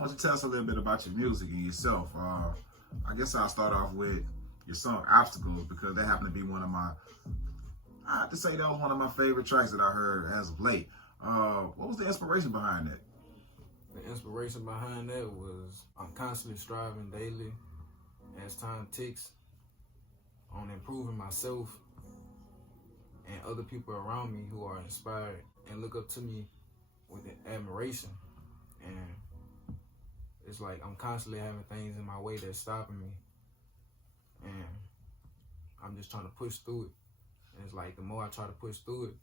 why don't you tell us a little bit about your music and yourself? I guess I'll start off with your song Obstacles, because that happened to be one of my, I have to say that was one of my favorite tracks that I heard as of late. What was the inspiration behind that? The inspiration behind that was I'm constantly striving daily as time ticks on improving myself and other people around me who are inspired and look up to me with admiration. And it's like I'm constantly having things in my way that's stopping me. And I'm just trying to push through it. And it's like the more I try to push through it,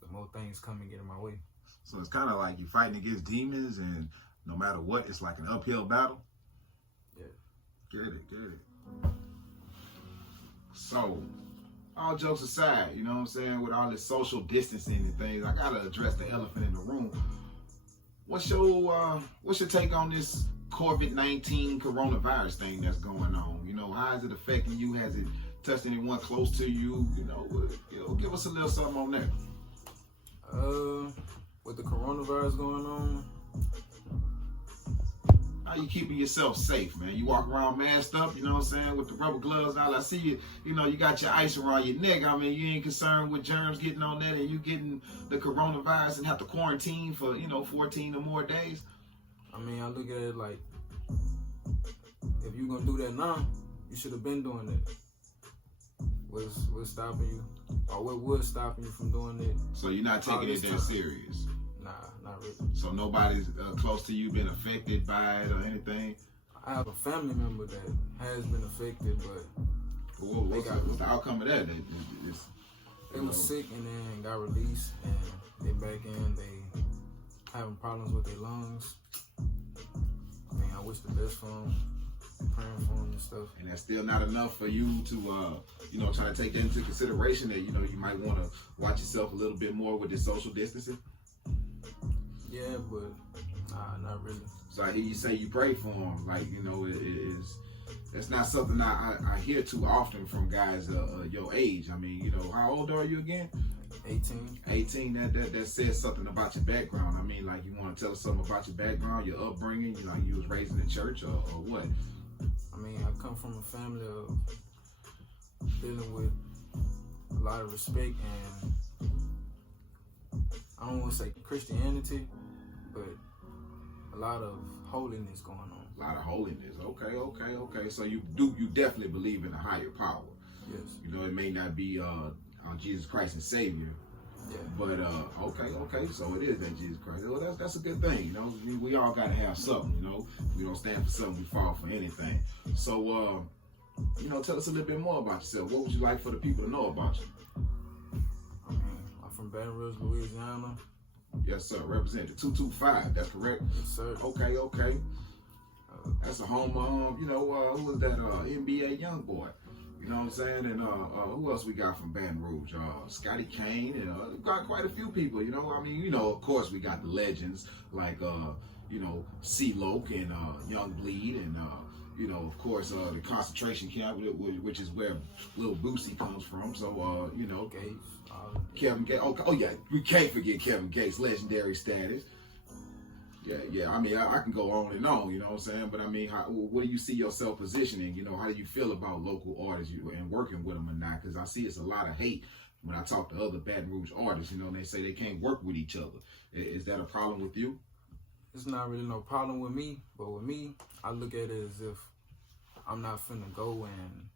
the more things come and get in my way. So it's kind of like you're fighting against demons, and no matter what, it's like an uphill battle? Yeah. Get it. So, all jokes aside, you know what I'm saying, with all this social distancing and things, I gotta address the elephant in the room. What's your take on this COVID-19 coronavirus thing that's going on? You know, how is it affecting you? Has it touched anyone close to you? You know, give us a little something on that. With the coronavirus going on, how you keeping yourself safe, man? You walk around masked up, you know what I'm saying, with the rubber gloves out. I see you, you know, you got your ice around your neck. I mean, you ain't concerned with germs getting on that and you getting the coronavirus and have to quarantine for, 14 or more days. I mean, I look at it like, if you're gonna do that now, you should have been doing it. What's stopping you? Or what was stopping you from doing it? So you're not taking it that serious? Nah, not really. So nobody's close to you been affected by it or anything? I have a family member that has been affected, but what's the outcome of that? They was sick and then got released, and they back in. They having problems with their lungs. I mean, I wish the best for them, praying for them and stuff. And that's still not enough for you to, try to take that into consideration that, you might want to watch yourself a little bit more with this social distancing? Yeah, but not really. So I hear you say you pray for them. Like, that's not something I hear too often from guys your age. I mean, how old are you again? 18. 18, that says something about your background. I mean, like, you want to tell us something about your background, your upbringing, you was raised in the church or what? I mean, I come from a family of dealing with a lot of respect, and I don't want to say Christianity, but a lot of holiness going on. A lot of holiness. Okay. So you definitely believe in a higher power. Yes. It may not be on Jesus Christ and Savior. Yeah. But okay. So it is that Jesus Christ. Well, that's a good thing. We all gotta have something. We don't stand for something, we fall for anything. So tell us a little bit more about yourself. What would you like for the people to know about you? I'm from Baton Rouge, Louisiana. Yes, sir. Representative 225. That's correct. Yes, sir. Okay. That's a home. Who was that? NBA young boy. You know what I'm saying? And who else we got from Baton Rouge? Scotty Kane, and we've got quite a few people, of course we got the legends like, C-Loke and Young Bleed and, of course, the concentration camp, which is where Lil Boosie comes from. So, Gates. Kevin Gates. Oh, yeah, we can't forget Kevin Gates, legendary status. Yeah. I mean, I can go on and on, you know what I'm saying? But I mean, where do you see yourself positioning? How do you feel about local artists and working with them or not? Because I see it's a lot of hate when I talk to other Baton Rouge artists, and they say they can't work with each other. Is that a problem with you? It's not really no problem with me, but with me, I look at it as if I'm not finna go and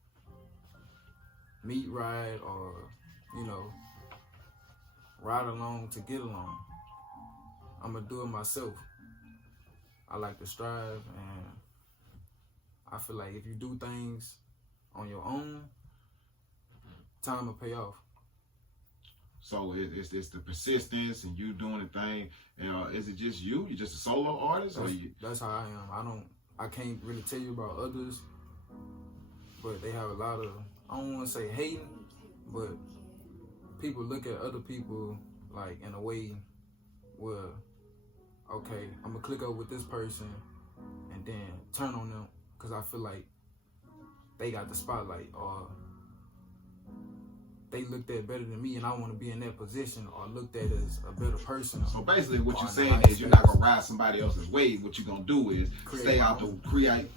meet ride or, ride along to get along. I'm gonna do it myself. I like to strive, and I feel like if you do things on your own, time will pay off. So it's the persistence and you doing the thing. And is it just you? You just a solo artist? That's how I am. I can't really tell you about others, but they have a lot of, I don't want to say hating, but people look at other people like in a way where, okay, I'm gonna click up with this person and then turn on them because I feel like they got the spotlight or they they looked at better than me, and I want to be in that position or looked at as a better person. So basically, what you're saying is you're not gonna ride somebody else's wave. What you're gonna do is stay out to create.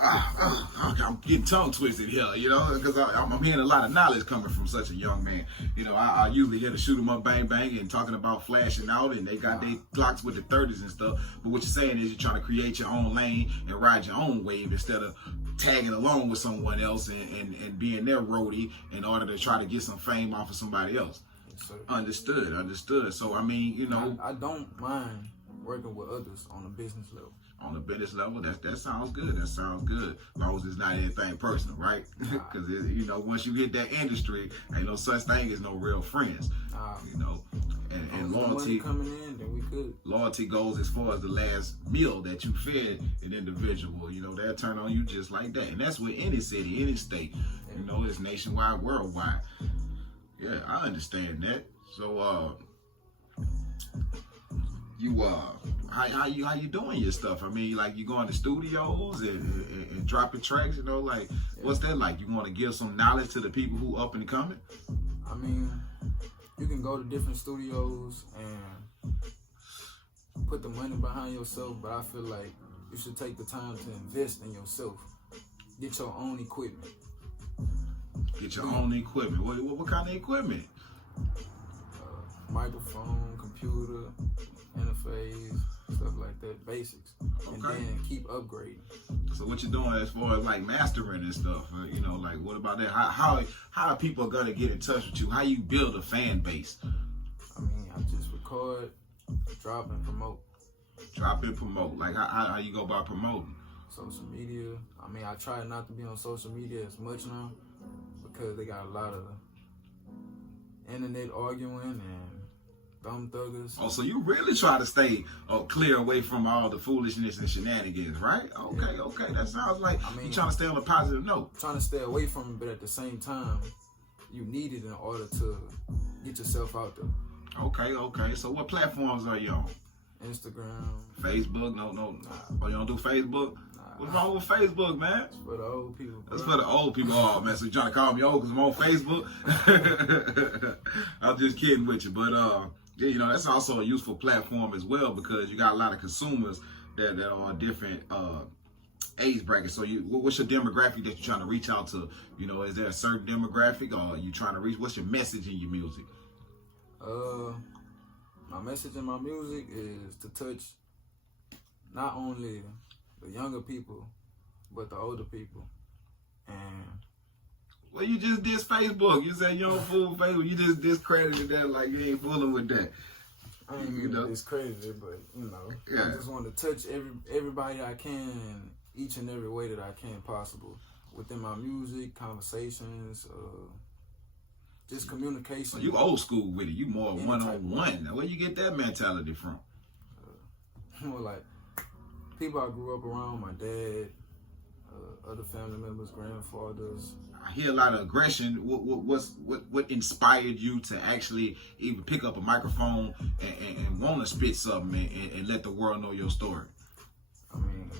I'm getting tongue twisted here, you know, because I'm hearing a lot of knowledge coming from such a young man. You know, I usually hear the shoot 'em up, bang bang, and talking about flashing out, and they got their clocks with the 30s and stuff. But what you're saying is you're trying to create your own lane and ride your own wave instead of tagging along with someone else and being their roadie in order to try to get some fame off of somebody else. Yes, sir. Understood. So I mean, you know, I don't mind working with others on a business level. On the business level, that sounds good. That sounds good. As long as it's not anything personal, right? Because you know, once you hit that industry, ain't no such thing as no real friends. You know, and loyalty coming in, then we could. Loyalty goes as far as the last meal that you fed an individual. You know, they'll turn on you just like that, and that's with any city, any state. You know, it's nationwide, worldwide. Yeah, I understand that. So, how you doing your stuff? I mean, like, you going to studios and dropping tracks, you know, like, what's that like? You want to give some knowledge to the people who up and coming? I mean, you can go to different studios and put the money behind yourself, but I feel like you should take the time to invest in yourself. Get your own equipment. Get your own equipment. What kind of equipment? Microphone, computer, interface, stuff like that, basics. Okay. And then keep upgrading. So what you doing as far as like mastering and stuff? You know, like what about that? How are people gonna get in touch with you? How you build a fan base? I mean, I just record, drop and promote. Drop and promote. Like how you go about promoting? Social media. I mean, I try not to be on social media as much now because they got a lot of internet arguing and dumb thuggers. Oh, so you really try to stay clear away from all the foolishness and shenanigans, right? Okay. That sounds like you trying to stay on a positive note. Trying to stay away from it, but at the same time, you need it in order to get yourself out there. Okay. So what platforms are you on? Instagram. Facebook? No. Nah. Oh, you don't do Facebook? Nah. What's wrong with Facebook, man? It's for the old people, bro. That's for the old people. Oh, man, so you trying to call me old because I'm on Facebook? I'm just kidding with you, but yeah, you know, that's also a useful platform as well because you got a lot of consumers that are different age brackets. So what's your demographic that you're trying to reach out to? You know, is there a certain demographic or are you trying to reach? What's your message in your music? My message in my music is to touch not only the younger people, but the older people. And well, you just dissed Facebook. You said you don't fool with Facebook. You just discredited that like you ain't fooling with that. I ain't even discredited, but you know, I just want to touch everybody I can, each and every way that I can possible within my music, conversations, just communication. So you old school with it. You more one-on-one. Where you get that mentality from? More like people I grew up around, my dad, other family members, grandfathers. I hear a lot of aggression. What inspired you to actually even pick up a microphone and want to spit something and let the world know your story? I mean,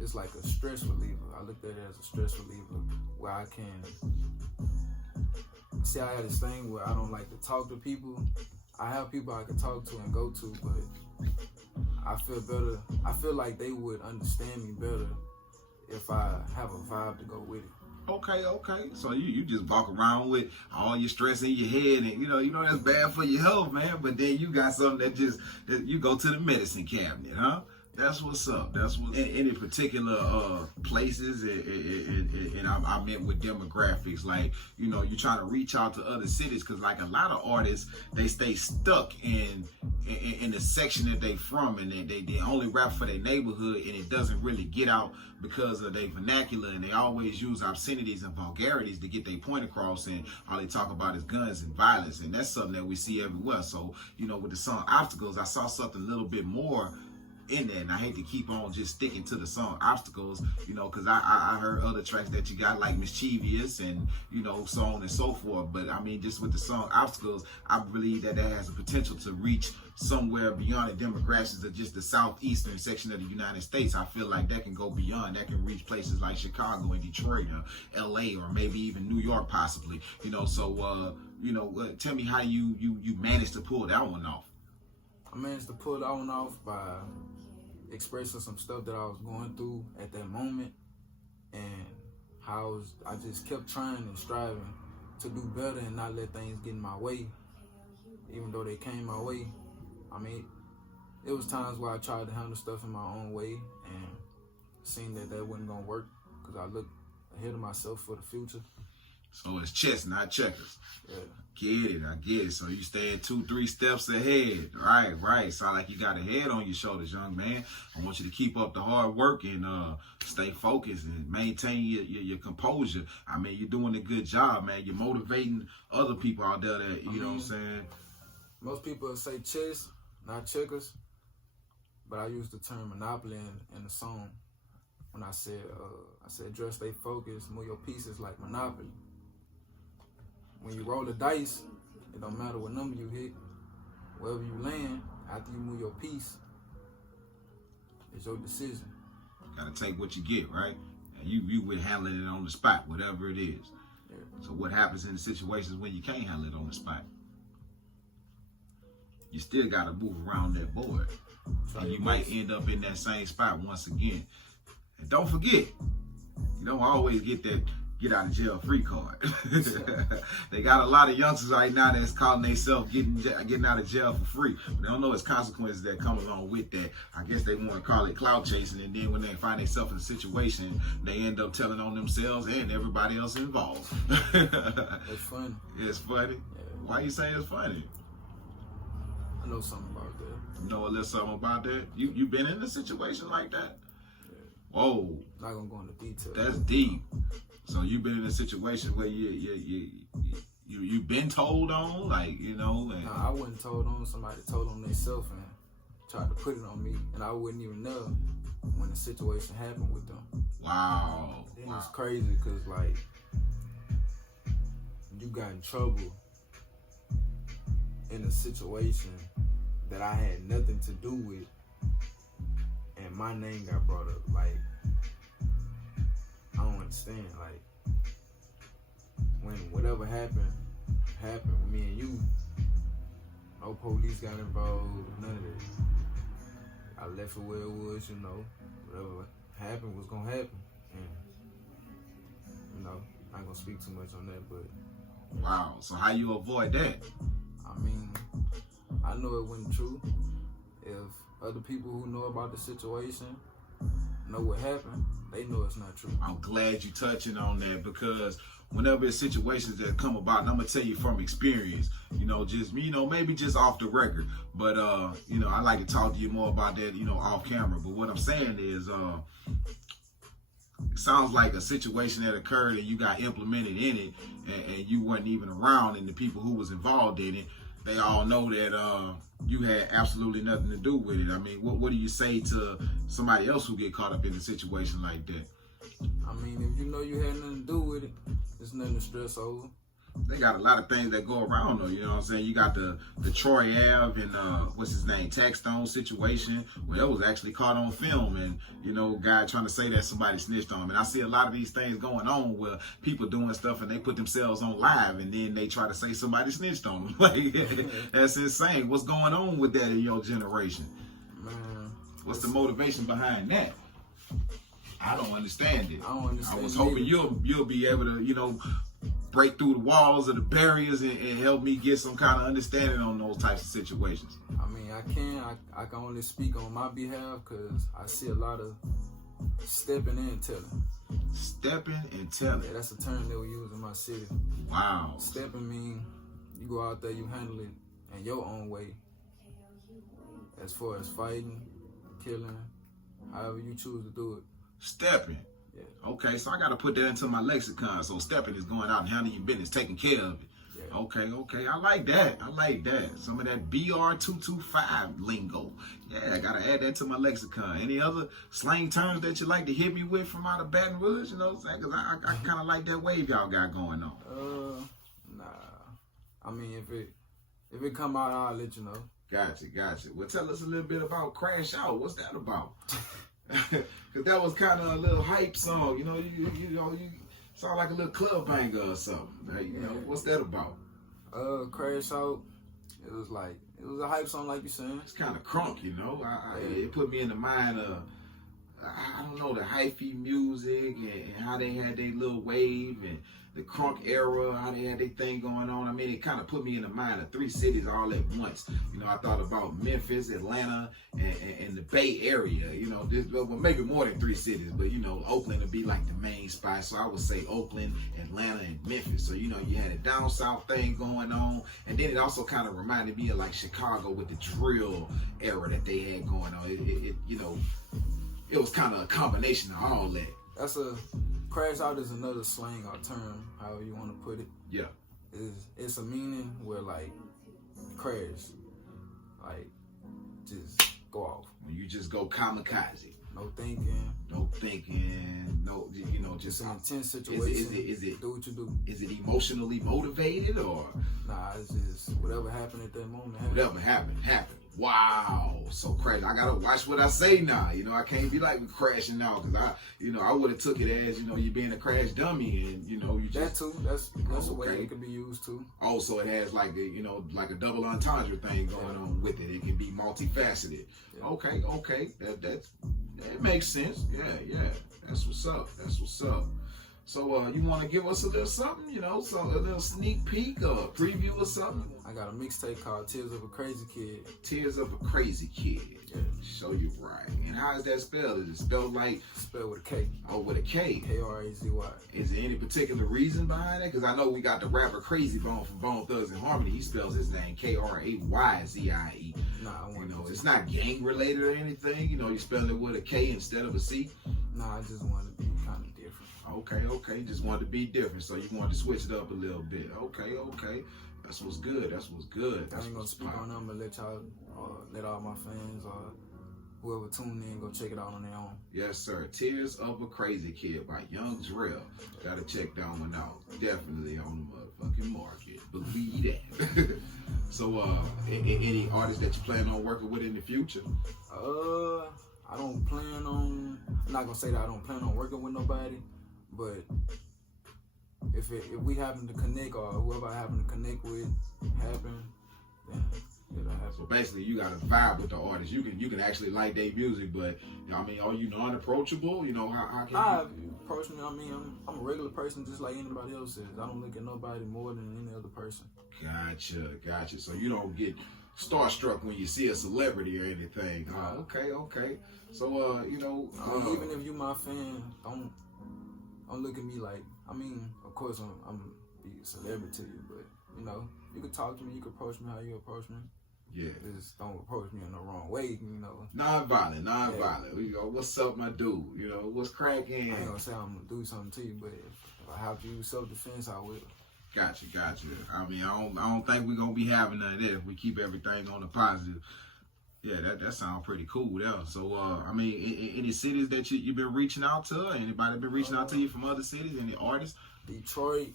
it's like a stress reliever. I looked at it as a stress reliever where I can see. I had this thing where I don't like to talk to people. I have people I can talk to and go to, but I feel better. I feel like they would understand me better if I have a vibe to go with it. Okay. So you just walk around with all your stress in your head, and you know that's bad for your health, man. But then you got something that you go to the medicine cabinet, huh? That's what's up. Any particular places, and I meant with demographics, like, you know, you're trying to reach out to other cities, because like a lot of artists, they stay stuck in the section that they from, and they only rap for their neighborhood, and it doesn't really get out because of their vernacular, and they always use obscenities and vulgarities to get their point across, and all they talk about is guns and violence, and that's something that we see everywhere. So, you know, with the song Obstacles, I saw something a little bit more in there. And I hate to keep on just sticking to the song Obstacles, you know, because I heard other tracks that you got like Mischievous and, you know, so on and so forth. But I mean, just with the song Obstacles, I believe that has a potential to reach somewhere beyond the demographics of just the southeastern section of the United States. I feel like that can go beyond. That can reach places like Chicago and Detroit or LA or maybe even New York possibly. You know, so you know, tell me how you managed to pull that one off. I managed to pull that one off by expressing some stuff that I was going through at that moment, and how I just kept trying and striving to do better and not let things get in my way, even though they came my way. I mean, it was times where I tried to handle stuff in my own way and seen that wasn't gonna work because I looked ahead of myself for the future. So it's chess, not checkers. Yeah. I get it. So you staying 2-3 steps ahead. Right. Sound like you got a head on your shoulders, young man. I want you to keep up the hard work and stay focused and maintain your composure. I mean, you're doing a good job, man. You're motivating other people out there that, you know what I'm saying? Most people say chess, not checkers, but I use the term monopoly in the song when I said, just stay focused, move your pieces like Monopoly. When you roll the dice, it don't matter what number you hit, wherever you land, after you move your piece, it's your decision. Gotta take what you get, right? And you will handle it on the spot, whatever it is. Yeah. So what happens in the situations when you can't handle it on the spot? You still gotta move around that board. And you might end up in that same spot once again. And don't forget, you don't always get that get out of jail free card. They got a lot of youngsters right now that's calling themselves getting out of jail for free. But they don't know its consequences that come along with that. I guess they want to call it clout chasing, and then when they find themselves in a situation, they end up telling on themselves and everybody else involved. It's funny. It's funny? Yeah. Why you say it's funny? I know something about that. You know a little something about that? You been in a situation like that? Yeah. Whoa. Not gonna go into detail. That's deep. So you've been in a situation where you been told on, like, you know? And I wasn't told on. Somebody told on themselves and tried to put it on me, and I wouldn't even know when the situation happened with them. Wow. And it's crazy because, like, you got in trouble in a situation that I had nothing to do with, and my name got brought up. Like, I don't understand. Like, when whatever happened with me and you, no police got involved, none of this. I left it where it was, you know. Whatever happened was gonna happen. And, you know, I ain't gonna speak too much on that, but. Wow. So how you avoid that? I mean, I know it wasn't true. If other people who know about the situation know what happened, they know it's not true. I'm glad you touching on that, because whenever it's situations that come about, and I'm gonna tell you from experience, you know, just, you know, maybe just off the record, but you know, I like to talk to you more about that, you know, off camera. But what I'm saying is, it sounds like a situation that occurred and you got implemented in it, and you weren't even around, and the people who was involved in it, they all know that you had absolutely nothing to do with it. I mean, what do you say to somebody else who get caught up in a situation like that? I mean, if you know you had nothing to do with it, there's nothing to stress over. They got a lot of things that go around though, you know what I'm saying? You got the Troy Ave and what's his name, Taxstone situation, where that was actually caught on film, and you know, guy trying to say that somebody snitched on him. And I see a lot of these things going on where people doing stuff and they put themselves on live and then they try to say somebody snitched on them. Like, that's insane. What's going on with that in your generation? Man, what's the motivation behind that? I don't understand it. I don't understand. I was hoping you'll be able to, you know, break through the walls or the barriers and help me get some kind of understanding on those types of situations. I mean, I can only speak on my behalf because I see a lot of stepping and telling. Stepping and telling. Yeah, that's a term that we use in my city. Wow. Stepping mean you go out there, you handle it in your own way. As far as fighting, killing, however you choose to do it. Stepping. Yeah. Okay, so I got to put that into my lexicon. So stepping is going out and handling your business, taking care of it. Yeah. Okay. I like that. Some of that BR225 lingo. Yeah, I gotta add that to my lexicon. Any other slang terms that you like to hit me with from out of Baton Rouge? You know what I'm saying? Cause I kind of like that wave y'all got going on. Nah. I mean, if it come out, I'll let you know. Gotcha. Well, tell us a little bit about Crash Out. What's that about? Cause that was kind of a little hype song. You know, you sound like a little club banger or something. You know, what's that about? Crash Out. It was a hype song, like you saying. It's kind of crunk, you know. It put me in the mind of, I don't know, the hyphy music and how they had their little wave and the crunk era, how they had their thing going on. I mean, it kind of put me in the mind of 3 cities all at once. You know, I thought about Memphis, Atlanta, and the Bay Area. You know, well, maybe more than 3 cities, but, you know, Oakland would be like the main spot. So I would say Oakland, Atlanta, and Memphis. So, you know, you had a down south thing going on. And then it also kind of reminded me of like Chicago with the drill era that they had going on. It you know, it was kind of a combination of all that. Crash Out is another slang or term, however you want to put it. Yeah. It's a meaning where, like, crash. Like, just go off. When you just go kamikaze. No thinking. No, you know, just an intense situation. Is it do what you do. Is it emotionally motivated or? Nah, it's just whatever happened at that moment. Whatever happened. Wow, so crazy. I gotta watch what I say now. You know, I can't be like crashing out because I would have took it as, you know, you being a crash dummy and, you know, you just. That too. That's a way it can be used too. Also, it has like a, you know, like a double entendre thing going on with it. It can be multifaceted. Yeah. Okay. That makes sense. Yeah. That's what's up. So you want to give us a little something, you know, a little sneak peek or preview or something? I got a mixtape called Tears of a Crazy Kid. Tears of a Crazy Kid. Yeah. Show you right. And how is that spelled? Is it spelled like? Spelled with a K. Oh, with a K. K-R-A-Z-Y. Is there any particular reason behind that? Because I know we got the rapper Crazy Bone from Bone Thugs and Harmony. He spells his name Krayzie. Nah, I want to know. It's not gang related or anything. You know, you spelling it with a K instead of a C. Nah, I just want to be kind of different. Okay. Just wanted to be different, so you wanted to switch it up a little bit. Okay. That's what's good. I ain't gonna speak on them, but let all my fans or whoever tuned in go check it out on their own. Yes, sir. Tears of a Crazy Kid by Youngdrell. Gotta check that one out. Definitely on the motherfucking market. Believe that. So, any artists that you plan on working with in the future? I don't plan on. I'm not gonna say that I don't plan on working with nobody, but if we happen to connect or whoever I happen to connect with then it'll happen. So basically, you got to vibe with the artist. You can actually like their music, but you know, I mean, are you non-approachable? You know, how can you approach me? I mean, I'm a regular person just like anybody else is. I don't look at nobody more than any other person. Gotcha. So you don't get starstruck when you see a celebrity or anything. Okay. So you know, even if you my fan, don't look at me like. I mean, of course, I'm be a celebrity to you, but you know, you can talk to me, you can approach me how you approach me. Yeah. Just don't approach me in the wrong way, you know. Non-violent. You know, what's up, my dude? You know, what's cracking? I ain't gonna say I'm gonna do something to you, but if I have to use self-defense, I will. Gotcha. I mean, I don't think we're gonna be having none of that if we keep everything on the positive. Yeah, that sounds pretty cool there. So, I mean, any cities that you've been reaching out to? Anybody been reaching out to you from other cities? Any artists? Detroit.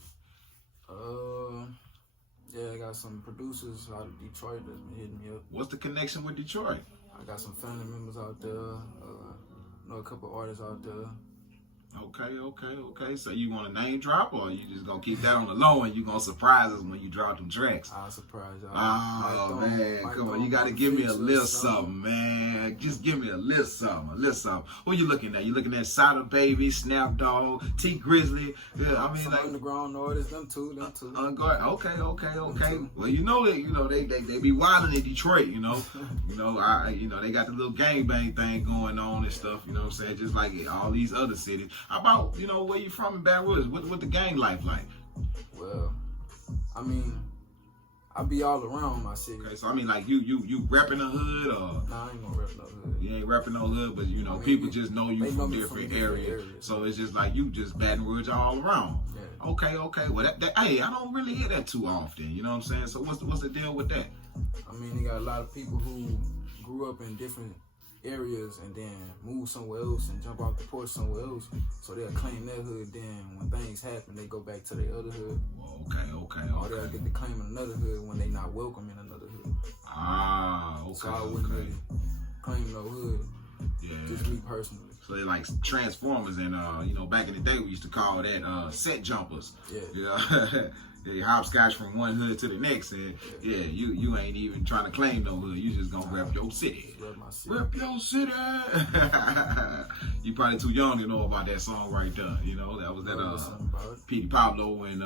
Yeah, I got some producers out of Detroit that's been hitting me up. What's the connection with Detroit? I got some family members out there. Know a couple artists out there. Okay. So you want to name drop, or you just gonna keep that on the low and you gonna surprise us when you drop them tracks? I'll surprise y'all. Oh man, come on! You gotta give me a little something, man. Just give me a little something. What you looking at? You looking at Sada Baby, Snap Dogg, T Grizzly? Yeah, I mean, some like underground artists, them too. Okay. Well, you know they be wilding in Detroit. You know, they got the little gangbang thing going on and stuff. You know what I'm saying? Just like all these other cities. How about, you know, where you from in Baton Rouge? What the gang life like? Well, I mean, I be all around my city. Okay, so I mean, like you repping the hood, or? Nah, I ain't gonna rep no hood. You ain't repping no hood, but you know, I mean, people just know you from different areas. So it's just like you just Baton Rouge all around. Yeah. Okay. Well, hey, I don't really hear that too often. You know what I'm saying? So what's the deal with that? I mean, they got a lot of people who grew up in different areas and then move somewhere else and jump off the porch somewhere else. So they'll claim their hood. Then when things happen, they go back to their other hood. Okay. Or they'll get to claim another hood when they not welcome in another hood. Okay. So I wouldn't really claim no hood. Yeah. Just me personally. So they're like Transformers, and back in the day we used to call that set jumpers. Yeah. They hopscotch from one hood to the next, and you ain't even trying to claim no hood. You just gonna rep your city. Rep my city. Rep your city. You probably too young to know about that song right there. You know that was that Petey Pablo and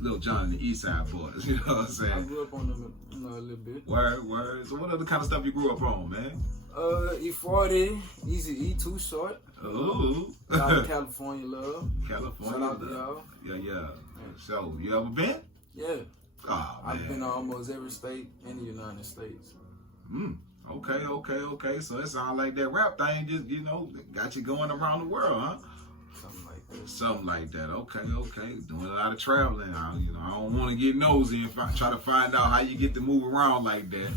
Lil Jon and the East Side Boys. You know what I'm saying? I grew up on them a little bit. Word. So what other kind of stuff you grew up on, man? E40, Easy E, Too Short. Ooh. A lot of California love. California Shout out to love. y'all. Yeah. So, you ever been? Yeah. Oh, man. I've been to almost every state in the United States. Okay. So it sounds like that rap thing just, got you going around the world, huh? Something like that. Okay. Doing a lot of traveling. I don't want to get nosy and try to find out how you get to move around like that.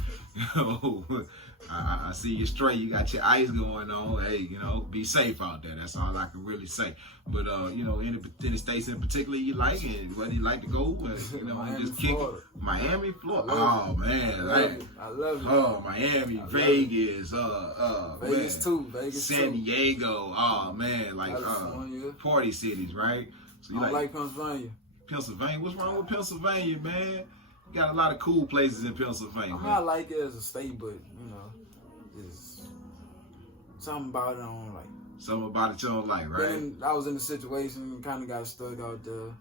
I see you straight. You got your ice going on. Hey, be safe out there. That's all I can really say. But any states in particular you like, and whether you like to go, Miami, just kick Florida. Miami, Florida. Oh man, I love it. Oh, Miami, Vegas, Vegas too. Vegas San too. Diego. Oh man, party cities, right? So I like Pennsylvania. Pennsylvania. What's wrong with Pennsylvania, man? You got a lot of cool places in Pennsylvania. I like it as a state, but it's something about it I don't like. Something about it you don't like, right? Then I was in a situation, kind of got stuck out there.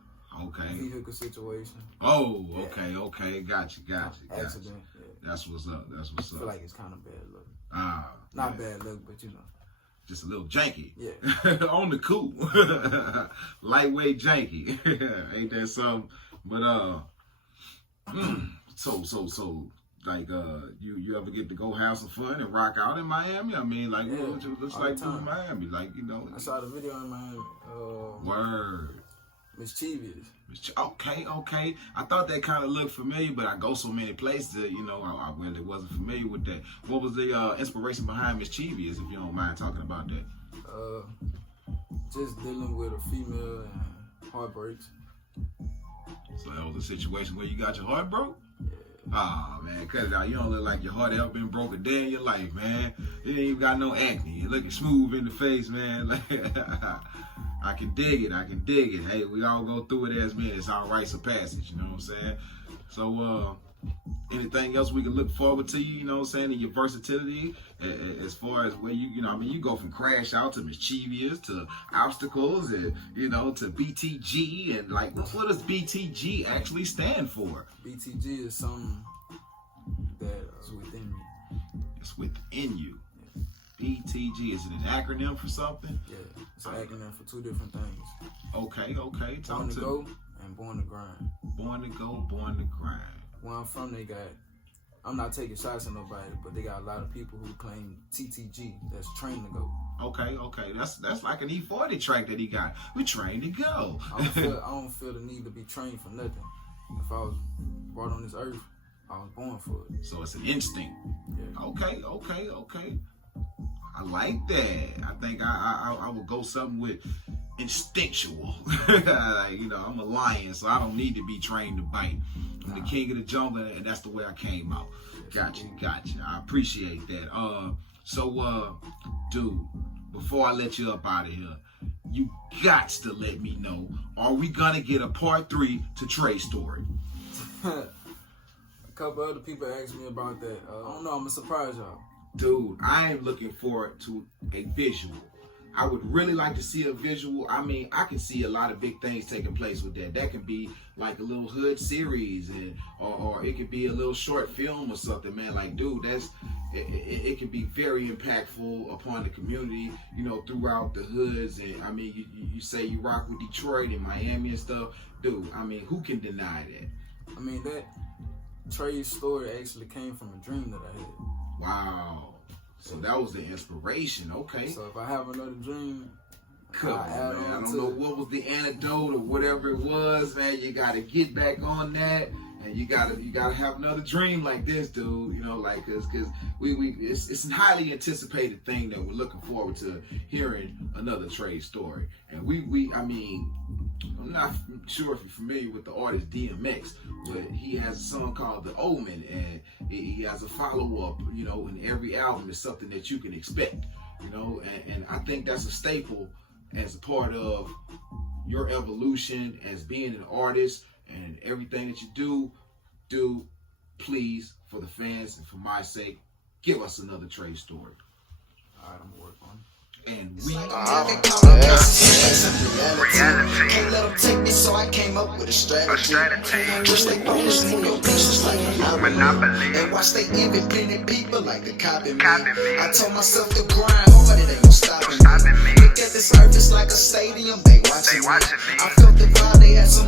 Okay. Vehicle situation. Oh, okay. Got you. Accident. Yeah. That's what's up. I feel like it's kind of bad luck. Not bad luck, but just a little janky. Yeah. On the cool. Lightweight janky. Ain't that something? But so like you ever get to go have some fun and rock out in Miami? I mean, like what it looks like in Miami, like I saw the video in Miami. Word. Mischievous. Okay. I thought that kind of looked familiar, but I go so many places that I really wasn't familiar with that. What was the inspiration behind Mischievous, if you don't mind talking about that? Just dealing with a female and heartbreaks. So that was a situation where you got your heart broke? Yeah. Oh man, cut it out. You don't look like your heart ever been broke a day in your life, man. You ain't even got no acne. You looking smooth in the face, man. I can dig it. Hey, we all go through it as men. It's our rites of passage, you know what I'm saying? So, anything else we can look forward to, you know what I'm saying, in your versatility as far as where you go from crash out to mischievous to obstacles and, to BTG and like, what does BTG actually stand for? BTG is something that's within me. It's within you. BTG, is it an acronym for something? Yeah, it's an acronym for two different things. Okay. Born to go and born to grind. Born to go, born to grind. Where I'm from, I'm not taking shots at nobody, but they got a lot of people who claim TTG, that's train to go. Okay. That's like an E40 track that he got. We trained to go. I don't feel the need to be trained for nothing. If I was brought on this earth, I was born for it. So it's an instinct. Yeah. Okay. I like that. I think I will go something with instinctual. I'm a lion, so I don't need to be trained to bite. I'm the king of the jungle, and that's the way I came out. Gotcha. I appreciate that. Dude, before I let you up out of here, you got to let me know, are we gonna get a part 3 to Trey's story? A couple other people asked me about that. I don't know, I'm gonna surprise y'all. Dude, I am looking forward to a visual. I would really like to see a visual. I mean, I can see a lot of big things taking place with that. That can be like a little hood series, or it could be a little short film or something, man. Like, dude, it can be very impactful upon the community, throughout the hoods. And I mean, you say you rock with Detroit and Miami and stuff, dude. I mean, who can deny that? I mean, that Trey's story actually came from a dream that I had. Wow. So that was the inspiration. Okay. So if I have another dream, Come on, man. I don't know what was the antidote or whatever it was, man. You gotta get back on that, and you gotta have another dream like this, dude. You know, like cause it's a highly anticipated thing that we're looking forward to hearing another Trey story. And I mean, I'm not sure if you're familiar with the artist DMX, but he has a song called The Omen, and he has a follow-up, you know, and every album is something that you can expect, you know, and I think that's a staple as a part of your evolution as being an artist, and everything that you do, please, for the fans and for my sake, give us another Trey story. All right, I'm gonna work on it. And we Can't let them take me, so I came up with a strategy. Wish they promised me your pieces like Monopoly. And watch they independent people like to copy me. I told myself to grind hard, it ain't no stopping me. Look at this earth, it's like a stadium, they watching me. I felt the vibe, they had some